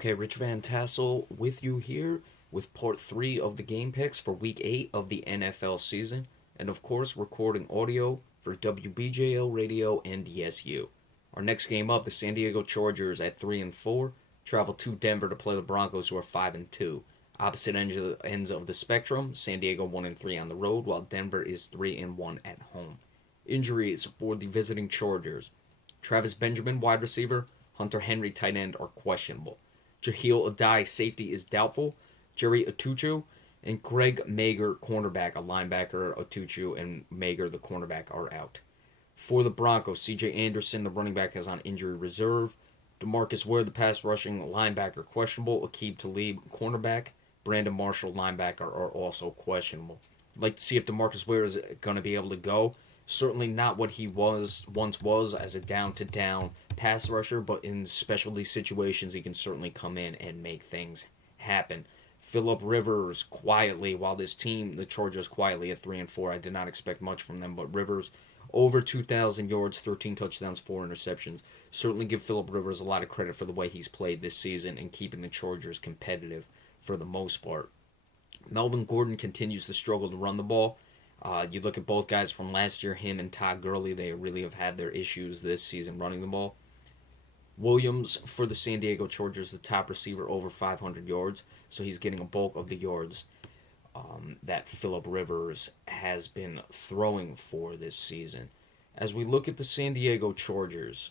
Okay, Rich Van Tassel with you here with part 3 of the game picks for week 8 of the NFL season, and of course, recording audio for WBJL Radio and DSU. Our next game up, the San Diego Chargers at 3 and 4 travel to Denver to play the Broncos, who are 5 and 2. Opposite ends of the spectrum, San Diego 1 and 3 on the road, while Denver is 3 and 1 at home. Injuries for the visiting Chargers: Travis Benjamin, wide receiver; Hunter Henry, tight end, are questionable. Jahil Adai, safety, is doubtful. Jerry Atuchu and Greg Mager, cornerback, a linebacker. Atuchu and Mager, the cornerback, are out. For the Broncos, C.J. Anderson, the running back, is on injury reserve. DeMarcus Ware, the pass rushing linebacker, questionable. Aqib Talib, cornerback. Brandon Marshall, linebacker, are also questionable. I'd like to see if DeMarcus Ware is going to be able to go. Certainly not what he once was as a down-to-down pass rusher, but in specialty situations, he can certainly come in and make things happen. Phillip Rivers, quietly, while this team, the Chargers, quietly at 3 and 4, I did not expect much from them, but Rivers, over 2,000 yards, 13 touchdowns, 4 interceptions. Certainly give Phillip Rivers a lot of credit for the way he's played this season and keeping the Chargers competitive for the most part. Melvin Gordon continues to struggle to run the ball. You look at both guys from last year, him and Todd Gurley, they really have had their issues this season running the ball. Williams for the San Diego Chargers, the top receiver, over 500 yards, so he's getting a bulk of the yards that Phillip Rivers has been throwing for this season. As we look at the San Diego Chargers,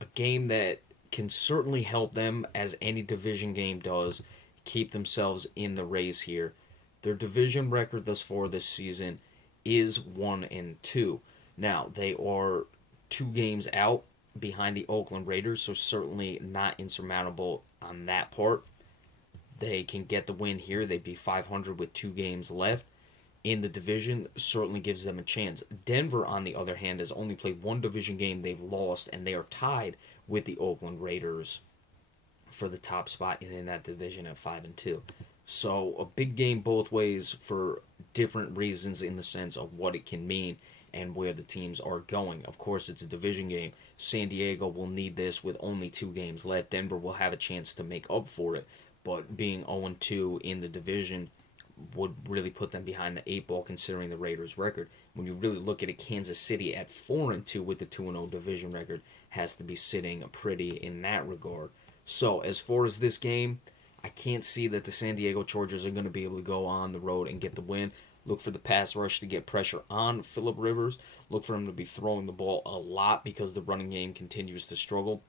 a game that can certainly help them, as any division game does, keep themselves in the race here. Their division record thus far this season is 1 and 2. Now, they are 2 games out behind the Oakland Raiders, so certainly not insurmountable on that part. They can get the win here. They'd be 500 with 2 games left in the division. Certainly gives them a chance. Denver, on the other hand, has only played 1 division game they've lost, and they are tied with the Oakland Raiders for the top spot in that division at 5 and 2. So a big game both ways for different reasons in the sense of what it can mean and where the teams are going. Of course, it's a division game. San Diego will need this with only 2 games left. Denver will have a chance to make up for it, but being 0-2 in the division would really put them behind the 8 ball considering the Raiders' record. When you really look at it, Kansas City at 4-2 with the 2-0 division record has to be sitting pretty in that regard. So as far as this game, I can't see that the San Diego Chargers are going to be able to go on the road and get the win. Look for the pass rush to get pressure on Phillip Rivers. Look for him to be throwing the ball a lot because the running game continues to struggle.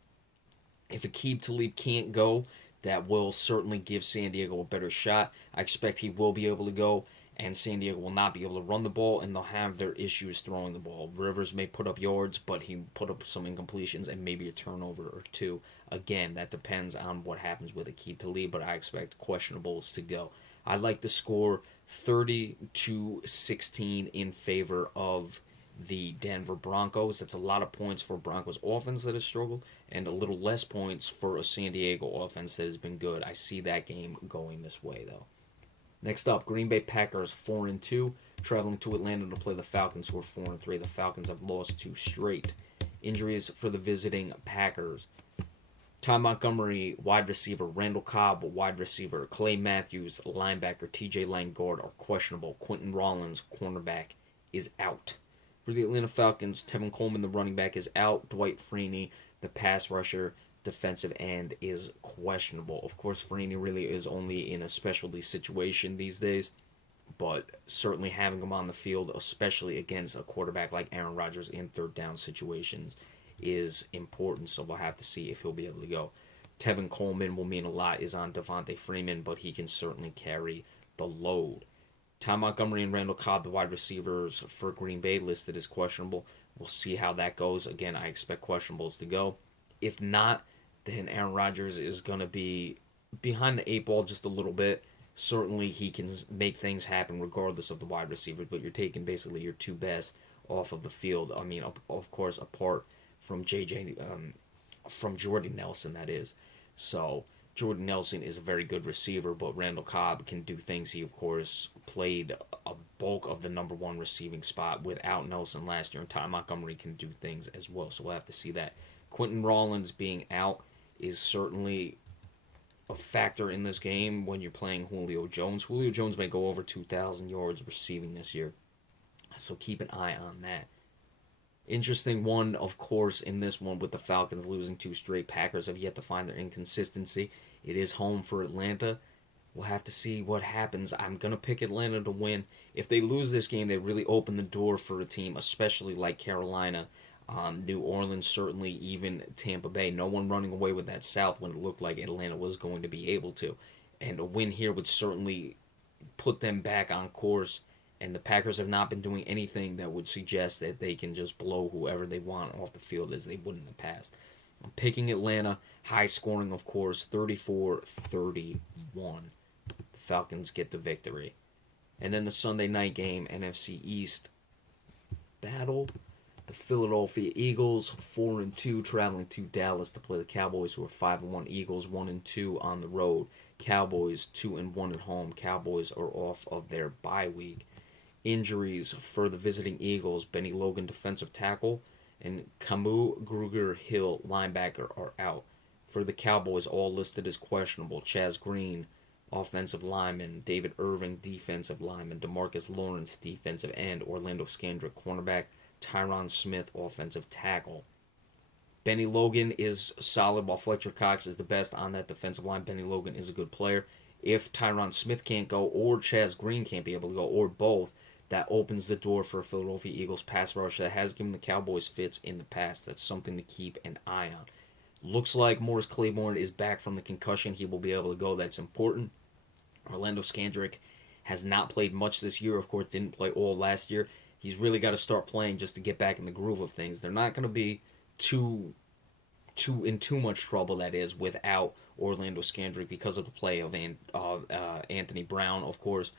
If Aqib Talib can't go, that will certainly give San Diego a better shot. I expect he will be able to go, and San Diego will not be able to run the ball, and they'll have their issues throwing the ball. Rivers may put up yards, but he put up some incompletions and maybe a turnover or 2. Again, that depends on what happens with Aqib Talib, but I expect questionables to go. I like the score 30-16 in favor of the Denver Broncos. That's a lot of points for Broncos offense that has struggled, and a little less points for a San Diego offense that has been good. I see that game going this way, though. Next up, Green Bay Packers 4-2, traveling to Atlanta to play the Falcons, who are 4-3. The Falcons have lost 2 straight. Injuries for the visiting Packers: Ty Montgomery, wide receiver; Randall Cobb, wide receiver; Clay Matthews, linebacker; TJ Lang, guard, are questionable. Quentin Rollins, cornerback, is out. For the Atlanta Falcons, Tevin Coleman, the running back, is out. Dwight Freeney, the pass rusher, defensive end, is questionable. Of course, Freeney really is only in a specialty situation these days, but certainly having him on the field, especially against a quarterback like Aaron Rodgers in third down situations, is important, so we'll have to see if he'll be able to go. Tevin Coleman will mean a lot, is on Devontae Freeman, but he can certainly carry the load. Ty Montgomery and Randall Cobb, the wide receivers for Green Bay, listed as questionable. We'll see how that goes. Again, I expect questionables to go. If not, then Aaron Rodgers is going to be behind the 8 ball just a little bit. Certainly he can make things happen regardless of the wide receivers, but you're taking basically your 2 best off of the field. I mean, of course, apart from from Jordy Nelson, that is. So Jordan Nelson is a very good receiver, but Randall Cobb can do things. He, of course, played a bulk of the number 1 receiving spot without Nelson last year, and Ty Montgomery can do things as well, so we'll have to see that. Quentin Rollins being out is certainly a factor in this game when you're playing Julio Jones. Julio Jones may go over 2,000 yards receiving this year, so keep an eye on that. Interesting one, of course, in this one with the Falcons losing two straight. Packers have yet to find their inconsistency. It is home for Atlanta. We'll have to see what happens. I'm going to pick Atlanta to win. If they lose this game, they really open the door for a team, especially like Carolina, New Orleans, certainly even Tampa Bay. No one running away with that South when it looked like Atlanta was going to be able to. And a win here would certainly put them back on course. And the Packers have not been doing anything that would suggest that they can just blow whoever they want off the field as they would in the past. I'm picking Atlanta. High scoring, of course, 34-31. The Falcons get the victory. And then the Sunday night game, NFC East battle. The Philadelphia Eagles, 4-2, traveling to Dallas to play the Cowboys, who are 5-1. Eagles 1-2 on the road. Cowboys 2-1 at home. Cowboys are off of their bye week. Injuries for the visiting Eagles: Benny Logan, defensive tackle, and Camus Grugier-Hill, linebacker, are out. For the Cowboys, all listed as questionable: Chaz Green, offensive lineman; David Irving, defensive lineman; DeMarcus Lawrence, defensive end; Orlando Scandrick, cornerback; Tyron Smith, offensive tackle. Benny Logan is solid, while Fletcher Cox is the best on that defensive line. Benny Logan is a good player. If Tyron Smith can't go, or Chaz Green can't be able to go, or both, that opens the door for a Philadelphia Eagles pass rush that has given the Cowboys fits in the past. That's something to keep an eye on. Looks like Morris Claiborne is back from the concussion. He will be able to go. That's important. Orlando Scandrick has not played much this year. Of course, didn't play all last year. He's really got to start playing just to get back in the groove of things. They're not going to be too much trouble, that is, without Orlando Scandrick because of the play of Anthony Brown, of course,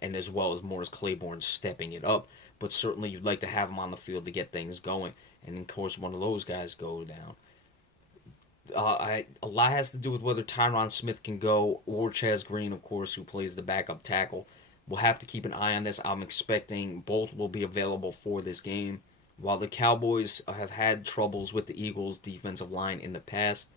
and as well as Morris Claiborne stepping it up. But certainly you'd like to have him on the field to get things going. And, of course, one of those guys go down. A lot has to do with whether Tyron Smith can go, or Chaz Green, of course, who plays the backup tackle. We'll have to keep an eye on this. I'm expecting both will be available for this game. While the Cowboys have had troubles with the Eagles' defensive line in the past,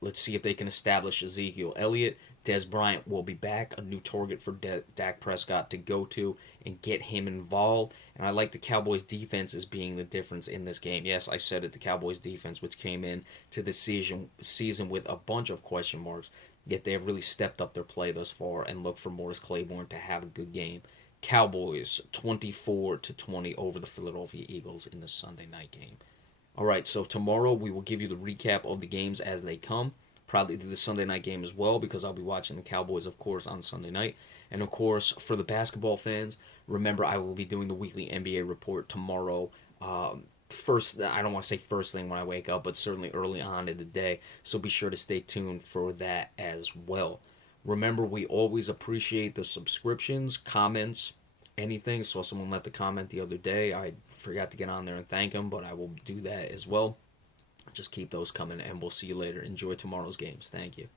let's see if they can establish Ezekiel Elliott. Des Bryant will be back, a new target for Dak Prescott to go to and get him involved. And I like the Cowboys' defense as being the difference in this game. Yes, I said it, the Cowboys' defense, which came in to the season with a bunch of question marks, yet they have really stepped up their play thus far, and look for Morris Claiborne to have a good game. Cowboys 24-20 over the Philadelphia Eagles in the Sunday night game. All right, so tomorrow we will give you the recap of the games as they come. Probably do the Sunday night game as well, because I'll be watching the Cowboys, of course, on Sunday night. And, of course, for the basketball fans, remember I will be doing the weekly NBA report tomorrow. First, I don't want to say first thing when I wake up, but certainly early on in the day. So be sure to stay tuned for that as well. Remember, we always appreciate the subscriptions, comments, anything. So someone left a comment the other day. I forgot to get on there and thank them, but I will do that as well. Just keep those coming, and we'll see you later. Enjoy tomorrow's games. Thank you.